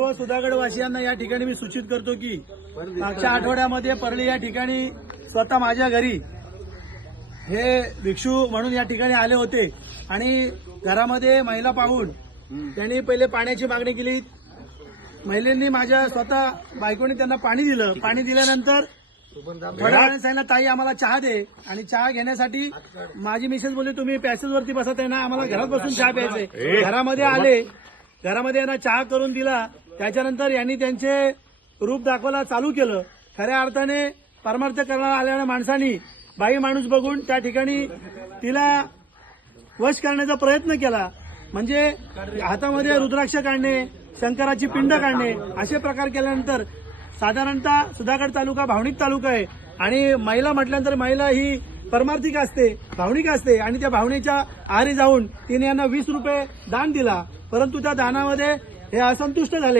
सर्व सुधागडवासियांना या ठिकाणी मी सूचित करतो की मागच्या आठवड्यामध्ये परळी या ठिकाणी स्वतः माझ्या घरी हे भिक्षू म्हणून या ठिकाणी आले होते आणि घरामध्ये महिला पाहून त्यांनी पहिले पाण्याची मागणी केली. महिलांनी माझ्या स्वतः बायकोने त्यांना पाणी दिलं. पाणी दिल्यानंतर थोड्या वेळाने सांगितलं ताई आम्हाला चहा दे. आणि चहा घेण्यासाठी माझी मिसेस बोलली तुम्ही पॅसेजवरती बसत आहे ना, आम्हाला घरात बसून चहा प्यायचंय. घरामध्ये आले, घरामध्ये यांना चहा करून दिला. त्याच्यानंतर यांनी त्यांचे रूप दाखवायला चालू केलं. खऱ्या अर्थाने परमार्थ करणारा आलेल्या माणसांनी बाई माणूस बघून त्या ठिकाणी तिला वश करण्याचा प्रयत्न केला. म्हणजे हातामध्ये रुद्राक्ष काढणे, शंकराची पिंड काढणे असे प्रकार केल्यानंतर साधारणतः सुधागड तालुका भावनिक तालुका आहे आणि महिला म्हटल्यानंतर महिला ही परमार्थिक असते, भावनिक असते आणि त्या भावनेच्या आहारी जाऊन तिने यांना 20 रुपये दान दिला. परंतु त्या दानामध्ये हे असंतुष्ट झाले.